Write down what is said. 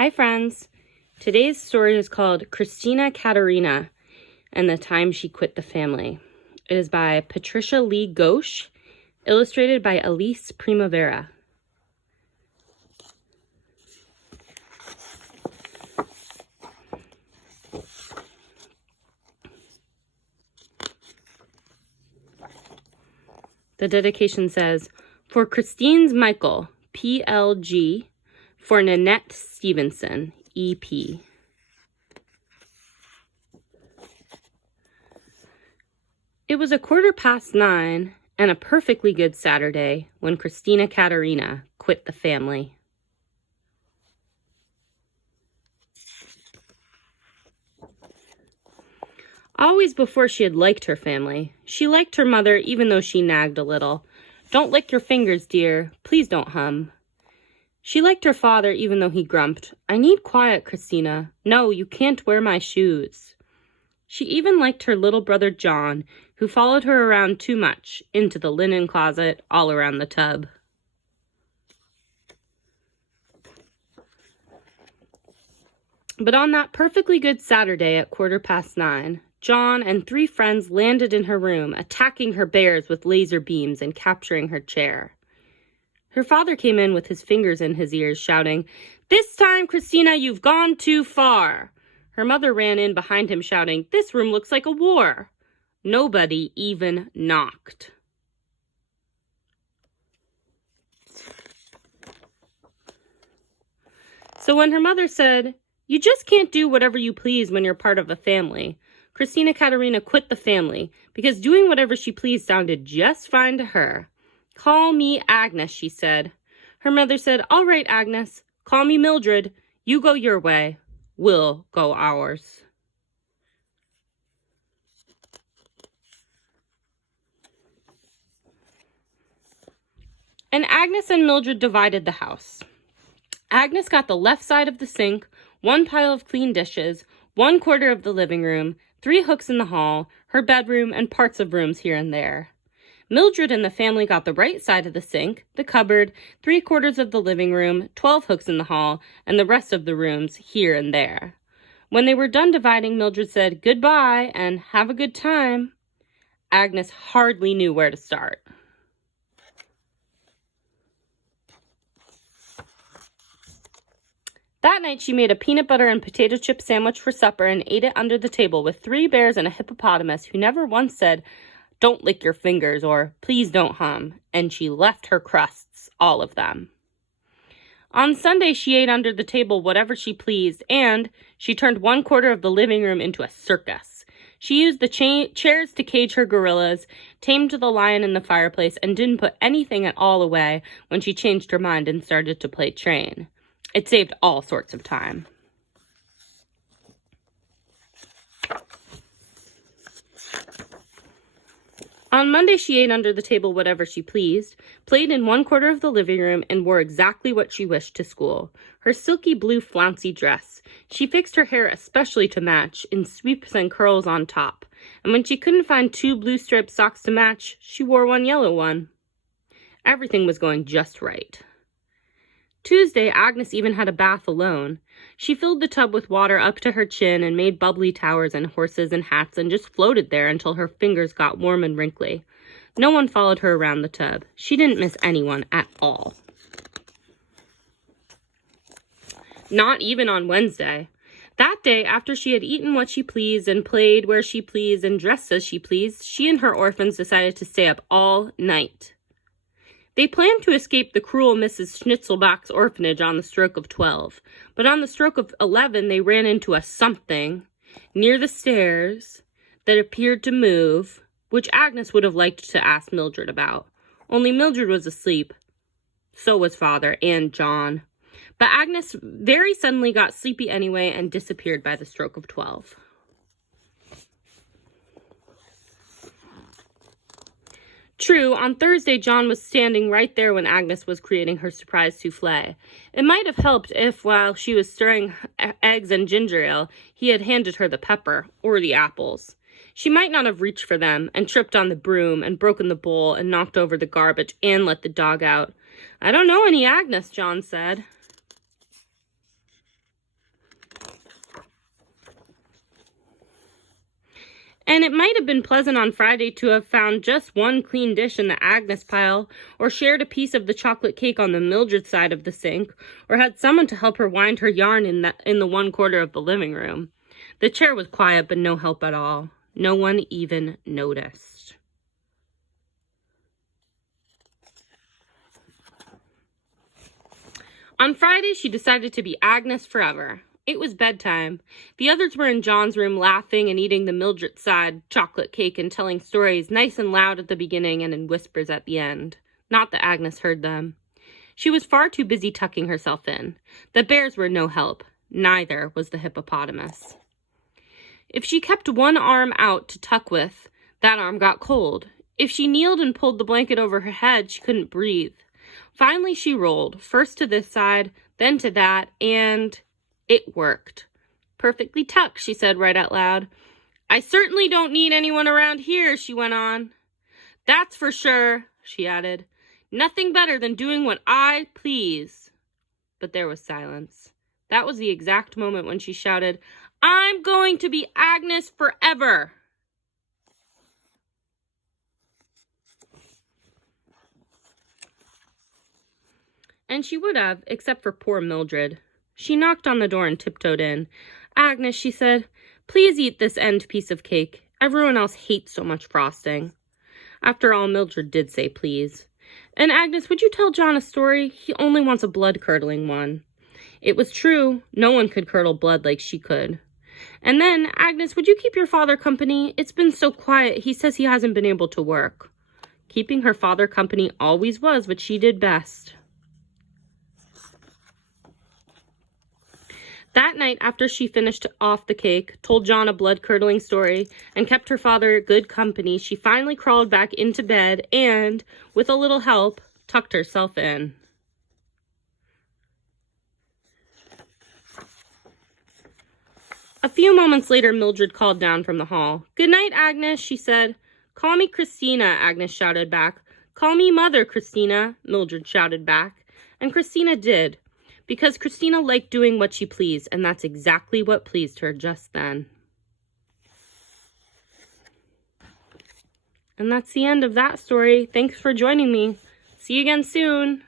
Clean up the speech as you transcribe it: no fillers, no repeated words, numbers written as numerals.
Hi, friends. Today's story is called Christina Katerina and the Time She Quit the Family. It is by Patricia Lee Ghosh, illustrated by Elise Primavera. The dedication says, "For Christine's Michael, PLG, for Nanette Stevenson, EP." It was 9:15 and a perfectly good Saturday when Christina Katerina quit the family. Always before she had liked her family. She liked her mother even though she nagged a little. "Don't lick your fingers, dear. Please don't hum." She liked her father even though he grumped. "I need quiet, Christina. No, you can't wear my shoes." She even liked her little brother John, who followed her around too much, into the linen closet, all around the tub. But on that perfectly good Saturday at 9:15, John and 3 friends landed in her room, attacking her bears with laser beams and capturing her chair. Her father came in with his fingers in his ears, shouting, "This time, Christina, you've gone too far." Her mother ran in behind him, shouting, "This room looks like a war." Nobody even knocked. So when her mother said, "You just can't do whatever you please when you're part of a family," Christina Katerina quit the family because doing whatever she pleased sounded just fine to her. "Call me Agnes," she said. Her mother said, "All right, Agnes, call me Mildred. You go your way. We'll go ours." And Agnes and Mildred divided the house. Agnes got the left side of the sink, 1 pile of clean dishes, 1/4 of the living room, 3 hooks in the hall, her bedroom, and parts of rooms here and there. Mildred and the family got the right side of the sink, the cupboard, 3/4 of the living room, 12 hooks in the hall, and the rest of the rooms here and there. When they were done dividing, Mildred said, "Goodbye and have a good time." Agnes hardly knew where to start. That night, she made a peanut butter and potato chip sandwich for supper and ate it under the table with 3 bears and a hippopotamus who never once said, "Don't lick your fingers," or "Please don't hum," and she left her crusts, all of them. On Sunday, she ate under the table whatever she pleased, and she turned 1/4 of the living room into a circus. She used the chairs to cage her gorillas, tamed the lion in the fireplace, and didn't put anything at all away when she changed her mind and started to play train. It saved all sorts of time. On Monday, she ate under the table whatever she pleased, played in 1/4 of the living room, and wore exactly what she wished to school. Her silky blue flouncy dress. She fixed her hair especially to match, in sweeps and curls on top. And when she couldn't find 2 blue striped socks to match, she wore 1 yellow one. Everything was going just right. Tuesday, Agnes even had a bath alone. She filled the tub with water up to her chin and made bubbly towers and horses and hats and just floated there until her fingers got warm and wrinkly. No one followed her around the tub. She didn't miss anyone at all. Not even on Wednesday. That day, after she had eaten what she pleased and played where she pleased and dressed as she pleased, she and her orphans decided to stay up all night. They planned to escape the cruel Mrs. Schnitzelbach's orphanage on the stroke of 12, but on the stroke of 11 they ran into a something near the stairs that appeared to move, which Agnes would have liked to ask Mildred about. Only Mildred was asleep. So was Father and John. But Agnes very suddenly got sleepy anyway and disappeared by the stroke of 12. True, on Thursday, John was standing right there when Agnes was creating her surprise souffle. It might have helped if, while she was stirring eggs and ginger ale, he had handed her the pepper or the apples. She might not have reached for them and tripped on the broom and broken the bowl and knocked over the garbage and let the dog out. "I don't know any Agnes," John said. And it might have been pleasant on Friday to have found just one clean dish in the Agnes pile, or shared a piece of the chocolate cake on the Mildred side of the sink, or had someone to help her wind her yarn in the one corner of the living room. The chair was quiet, but no help at all. No one even noticed. On Friday, she decided to be Agnes forever. It was bedtime. The others were in John's room laughing and eating the Mildred side chocolate cake and telling stories nice and loud at the beginning and in whispers at the end. Not that Agnes heard them. She was far too busy tucking herself in. The bears were no help. Neither was the hippopotamus. If she kept one arm out to tuck with, that arm got cold. If she kneeled and pulled the blanket over her head, she couldn't breathe. Finally, she rolled, first to this side, then to that, and it worked. Perfectly tucked, she said right out loud. I certainly don't need anyone around here, she went on. That's for sure, she added. Nothing better than doing what I please. But there was silence. That was the exact moment when she shouted, I'm going to be Agnes forever. And she would have, except for poor Mildred. She knocked on the door and tiptoed in. Agnes, she said, please eat this end piece of cake. Everyone else hates so much frosting. After all, Mildred did say please. And Agnes, would you tell John a story? He only wants a blood-curdling one. It was true. No one could curdle blood like she could. And then, Agnes, would you keep your father company? It's been so quiet. He says he hasn't been able to work. Keeping her father company always was what she did best. That night, after she finished off the cake, told John a blood-curdling story, and kept her father good company, she finally crawled back into bed and, with a little help, tucked herself in. A few moments later, Mildred called down from the hall. Good night, Agnes, she said. Call me Christina, Agnes shouted back. Call me Mother, Christina, Mildred shouted back. And Christina did. Because Christina liked doing what she pleased, and that's exactly what pleased her just then. And that's the end of that story. Thanks for joining me. See you again soon.